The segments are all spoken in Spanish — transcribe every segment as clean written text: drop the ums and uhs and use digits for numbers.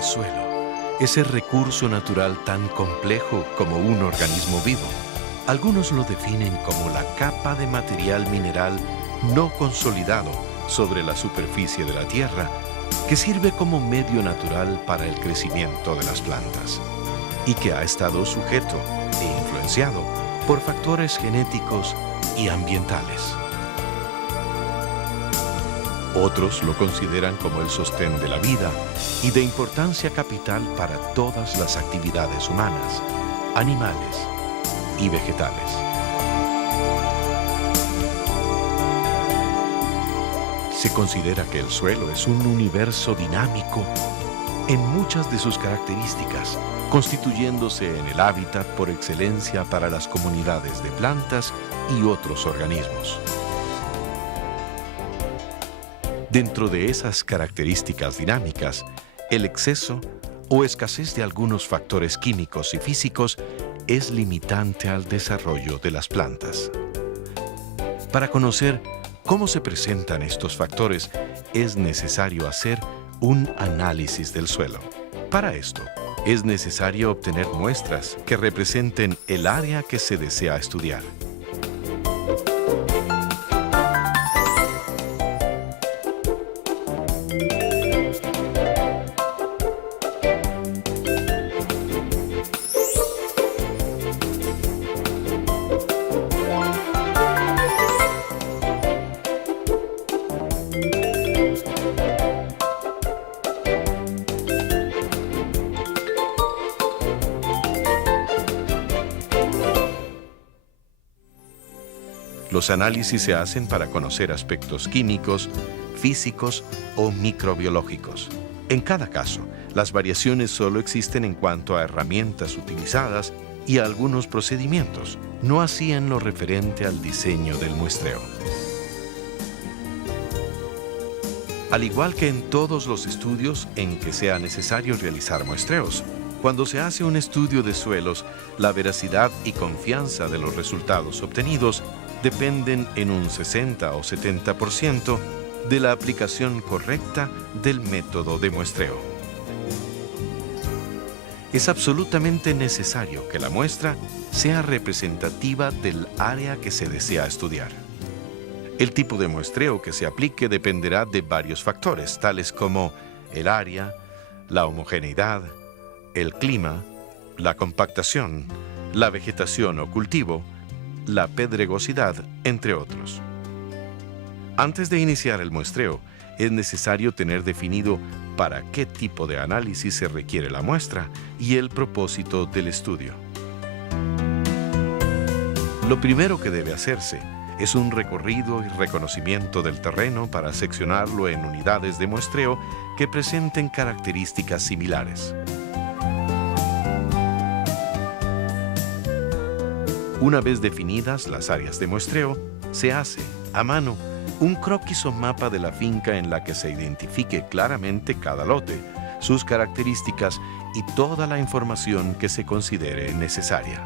el suelo, ese recurso natural tan complejo como un organismo vivo. Algunos lo definen como la capa de material mineral no consolidado sobre la superficie de la tierra, que sirve como medio natural para el crecimiento de las plantas y que ha estado sujeto e influenciado por factores genéticos y ambientales. Otros lo consideran como el sostén de la vida y de importancia capital para todas las actividades humanas, animales y vegetales. Se considera que el suelo es un universo dinámico en muchas de sus características, constituyéndose en el hábitat por excelencia para las comunidades de plantas y otros organismos. Dentro de esas características dinámicas, el exceso o escasez de algunos factores químicos y físicos es limitante al desarrollo de las plantas. Para conocer cómo se presentan estos factores, es necesario hacer un análisis del suelo. Para esto, es necesario obtener muestras que representen el área que se desea estudiar. Los análisis se hacen para conocer aspectos químicos, físicos o microbiológicos. En cada caso, las variaciones solo existen en cuanto a herramientas utilizadas y a algunos procedimientos, no así en lo referente al diseño del muestreo. Al igual que en todos los estudios en que sea necesario realizar muestreos, cuando se hace un estudio de suelos, la veracidad y confianza de los resultados obtenidos dependen en un 60 o 70% de la aplicación correcta del método de muestreo. Es absolutamente necesario que la muestra sea representativa del área que se desea estudiar. El tipo de muestreo que se aplique dependerá de varios factores, tales como el área, la homogeneidad, el clima, la compactación, la vegetación o cultivo, la pedregosidad, entre otros. Antes de iniciar el muestreo, es necesario tener definido para qué tipo de análisis se requiere la muestra y el propósito del estudio. Lo primero que debe hacerse es un recorrido y reconocimiento del terreno para seccionarlo en unidades de muestreo que presenten características similares. Una vez definidas las áreas de muestreo, se hace, a mano, un croquis o mapa de la finca en la que se identifique claramente cada lote, sus características y toda la información que se considere necesaria.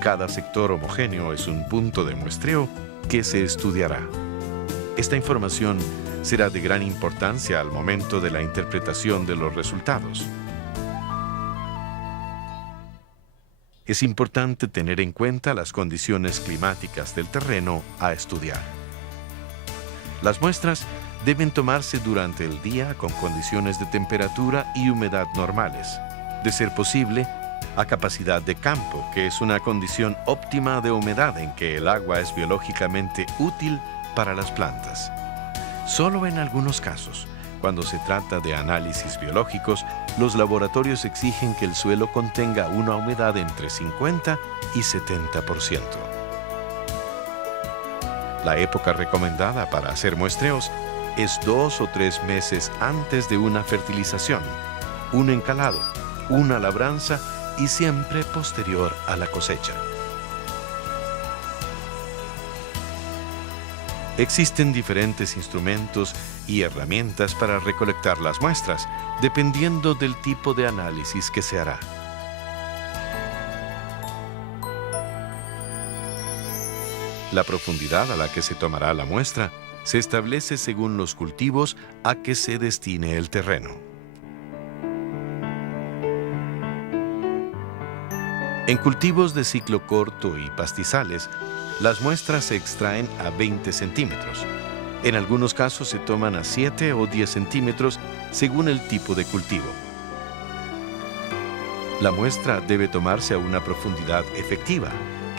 Cada sector homogéneo es un punto de muestreo que se estudiará. Esta información será de gran importancia al momento de la interpretación de los resultados. Es importante tener en cuenta las condiciones climáticas del terreno a estudiar. Las muestras deben tomarse durante el día con condiciones de temperatura y humedad normales. De ser posible, a capacidad de campo, que es una condición óptima de humedad en que el agua es biológicamente útil para las plantas. Solo en algunos casos, cuando se trata de análisis biológicos, los laboratorios exigen que el suelo contenga una humedad entre 50 y 70%. La época recomendada para hacer muestreos es 2 o 3 meses antes de una fertilización, un encalado, una labranza y siempre posterior a la cosecha. Existen diferentes instrumentos y herramientas para recolectar las muestras, dependiendo del tipo de análisis que se hará. La profundidad a la que se tomará la muestra se establece según los cultivos a que se destine el terreno. En cultivos de ciclo corto y pastizales, las muestras se extraen a 20 centímetros. En algunos casos se toman a 7 o 10 centímetros según el tipo de cultivo. La muestra debe tomarse a una profundidad efectiva,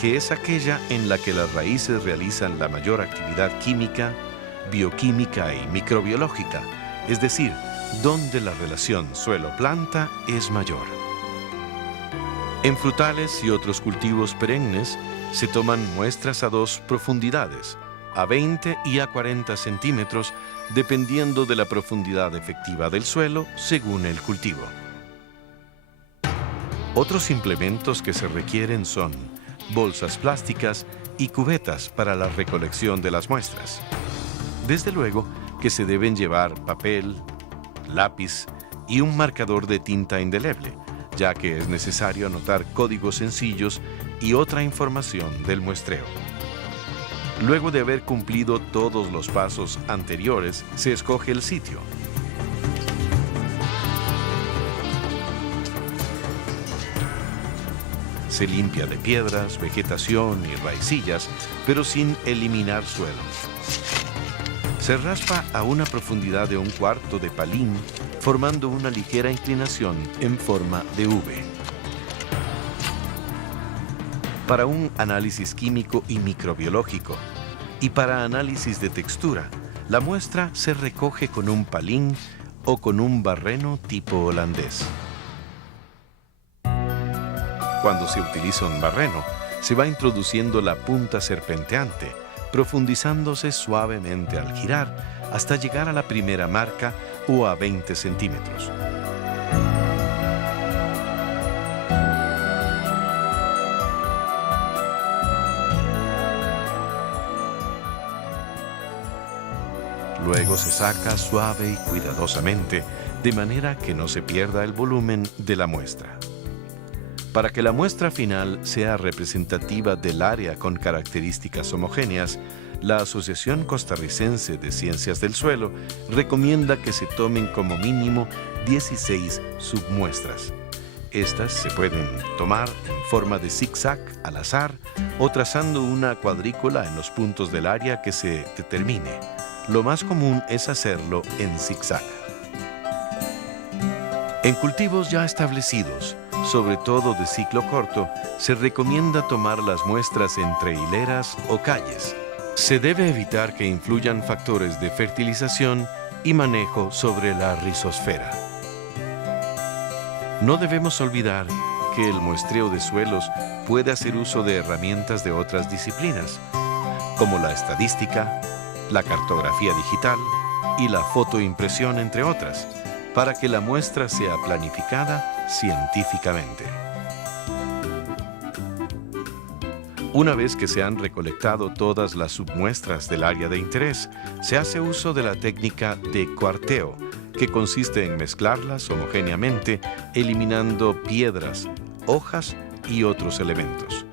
que es aquella en la que las raíces realizan la mayor actividad química, bioquímica y microbiológica, es decir, donde la relación suelo-planta es mayor. En frutales y otros cultivos perennes se toman muestras a dos profundidades, a 20 y a 40 centímetros, dependiendo de la profundidad efectiva del suelo según el cultivo. Otros implementos que se requieren son bolsas plásticas y cubetas para la recolección de las muestras. Desde luego que se deben llevar papel, lápiz y un marcador de tinta indeleble, ya que es necesario anotar códigos sencillos y otra información del muestreo. Luego de haber cumplido todos los pasos anteriores, se escoge el sitio. Se limpia de piedras, vegetación y raicillas, pero sin eliminar suelo. Se raspa a una profundidad de 1/4 de palín, formando una ligera inclinación en forma de V. Para un análisis químico y microbiológico, y para análisis de textura, la muestra se recoge con un palín o con un barreno tipo holandés. Cuando se utiliza un barreno, se va introduciendo la punta serpenteante, profundizándose suavemente al girar hasta llegar a la primera marca o a 20 centímetros. Luego se saca suave y cuidadosamente, de manera que no se pierda el volumen de la muestra. Para que la muestra final sea representativa del área con características homogéneas, la Asociación Costarricense de Ciencias del Suelo recomienda que se tomen como mínimo 16 submuestras. Estas se pueden tomar en forma de zigzag al azar o trazando una cuadrícula en los puntos del área que se determine. Lo más común es hacerlo en zigzag. En cultivos ya establecidos, sobre todo de ciclo corto, se recomienda tomar las muestras entre hileras o calles. Se debe evitar que influyan factores de fertilización y manejo sobre la rizosfera. No debemos olvidar que el muestreo de suelos puede hacer uso de herramientas de otras disciplinas, como la estadística, la cartografía digital y la fotoimpresión, entre otras, para que la muestra sea planificada científicamente. Una vez que se han recolectado todas las submuestras del área de interés, se hace uso de la técnica de cuarteo, que consiste en mezclarlas homogéneamente, eliminando piedras, hojas y otros elementos.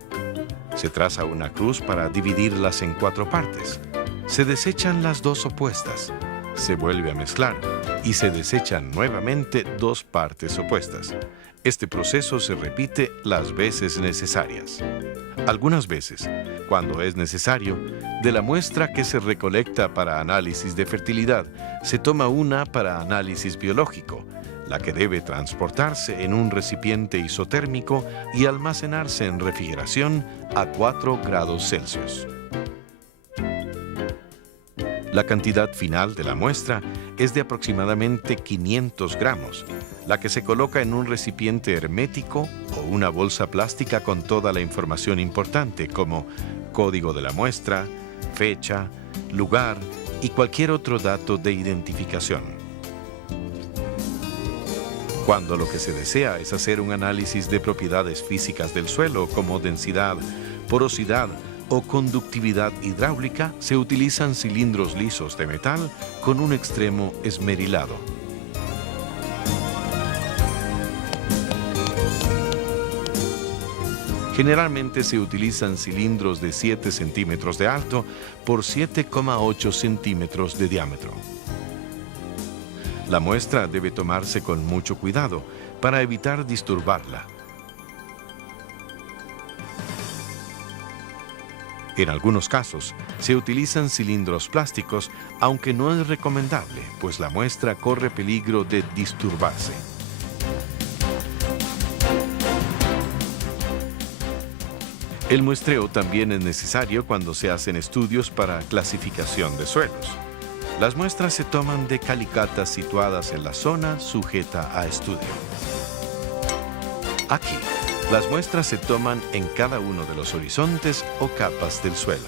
Se traza una cruz para dividirlas en 4 partes. Se desechan las 2 opuestas, se vuelve a mezclar y se desechan nuevamente 2 partes opuestas. Este proceso se repite las veces necesarias. Algunas veces, cuando es necesario, de la muestra que se recolecta para análisis de fertilidad, se toma una para análisis biológico, la que debe transportarse en un recipiente isotérmico y almacenarse en refrigeración a 4 grados Celsius. La cantidad final de la muestra es de aproximadamente 500 gramos, la que se coloca en un recipiente hermético o una bolsa plástica con toda la información importante como código de la muestra, fecha, lugar y cualquier otro dato de identificación. Cuando lo que se desea es hacer un análisis de propiedades físicas del suelo como densidad, porosidad o conductividad hidráulica, se utilizan cilindros lisos de metal con un extremo esmerilado. Generalmente se utilizan cilindros de 7 centímetros de alto por 7,8 centímetros de diámetro. La muestra debe tomarse con mucho cuidado para evitar disturbarla. En algunos casos, se utilizan cilindros plásticos, aunque no es recomendable, pues la muestra corre peligro de disturbarse. El muestreo también es necesario cuando se hacen estudios para clasificación de suelos. Las muestras se toman de calicatas situadas en la zona sujeta a estudio. Aquí, las muestras se toman en cada uno de los horizontes o capas del suelo.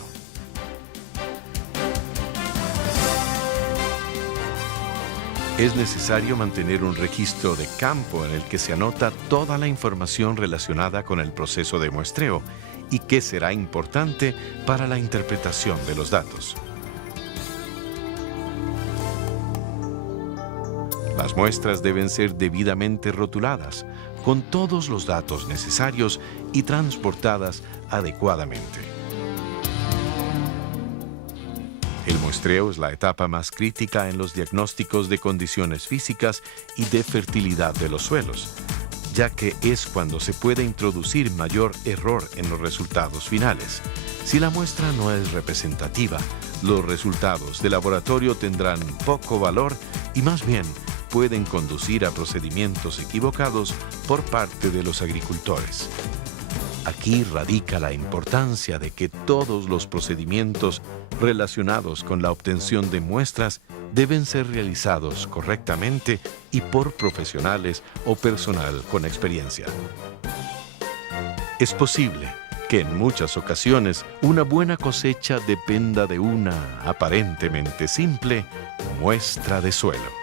Es necesario mantener un registro de campo en el que se anota toda la información relacionada con el proceso de muestreo y que será importante para la interpretación de los datos. Las muestras deben ser debidamente rotuladas, con todos los datos necesarios y transportadas adecuadamente. El muestreo es la etapa más crítica en los diagnósticos de condiciones físicas y de fertilidad de los suelos, ya que es cuando se puede introducir mayor error en los resultados finales. Si la muestra no es representativa, los resultados de laboratorio tendrán poco valor y más bien pueden conducir a procedimientos equivocados por parte de los agricultores. Aquí radica la importancia de que todos los procedimientos relacionados con la obtención de muestras deben ser realizados correctamente y por profesionales o personal con experiencia. Es posible que en muchas ocasiones una buena cosecha dependa de una aparentemente simple muestra de suelo.